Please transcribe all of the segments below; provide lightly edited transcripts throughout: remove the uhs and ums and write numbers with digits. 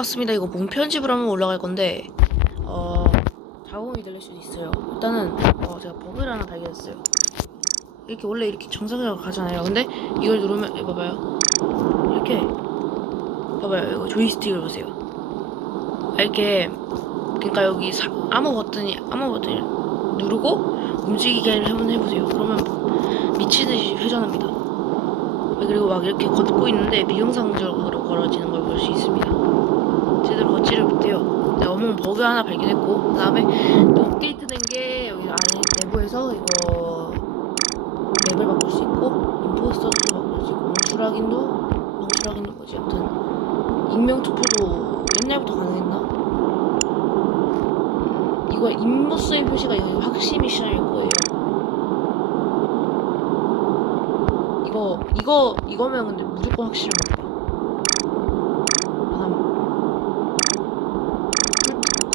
맞습니다. 이거 몸 편집을 하면 올라갈 건데 자궁이 들릴 수도 있어요. 일단은 제가 버그를 하나 발견했어요. 이렇게 원래 이렇게 정상적으로 가잖아요. 근데 이걸 누르면 이거 봐봐요. 이렇게 봐봐요. 이거 조이스틱을 보세요. 이렇게 그러니까 여기 아무 버튼을 누르고 움직이게 한번 해보세요. 그러면 미친듯이 회전합니다. 그리고 막 이렇게 걷고 있는데 비정상적으로 걸어지는 걸 볼 수 있습니다. 제대로 걷지를 못해요. 내가 어몽 버그 하나 발견했고, 그 다음에 또 업데이트 된 게 여기 안에 내부에서 이거 맵을 바꿀 수 있고, 임포스터도 바꿀 수 있고, 멈추락인도 뭐지? 아무튼 익명 투표도 옛날부터 가능했나? 이거 인버스의 표시가 이거 확실 미션일 거예요. 이거면 근데 무조건 확실합니다.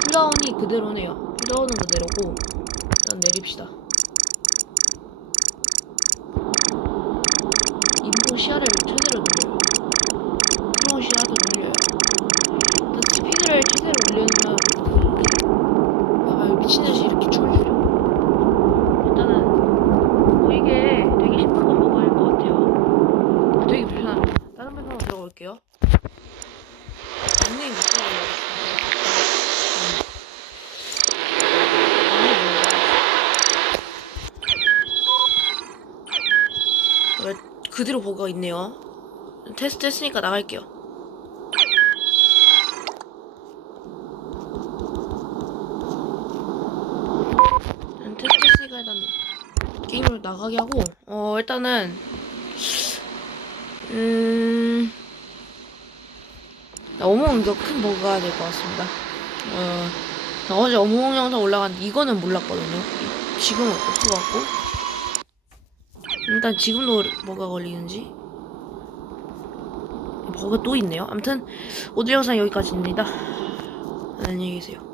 쿨다운이 그대로네요. 쿨다운은 그대로고 일단 내립시다. 인포 시야를 최대로 눌러요. 프로 시야도 눌려요. 일단 스피드를 최대로 올리면 미친듯이 이렇게 춤을 추죠. 일단은 이게 되게 심각한 버그일 것 같아요. 되게 불편합니다. 다른 방 한번 들어가 볼게요. 닉네임 못 들어가요. 왜 그대로 버그가 있네요. 테스트 했으니까 나갈게요. 테스트 했으니까 일단 게임을 나가게 하고 일단은 어몽 이거 큰 버그가 될 것 같습니다. 어제 어몽 영상 올라갔는데 이거는 몰랐거든요. 지금은 없어갖고 일단 지금도 뭐가 걸리는지 버그가 또 있네요. 아무튼 오늘 영상 여기까지입니다. 안녕히 계세요.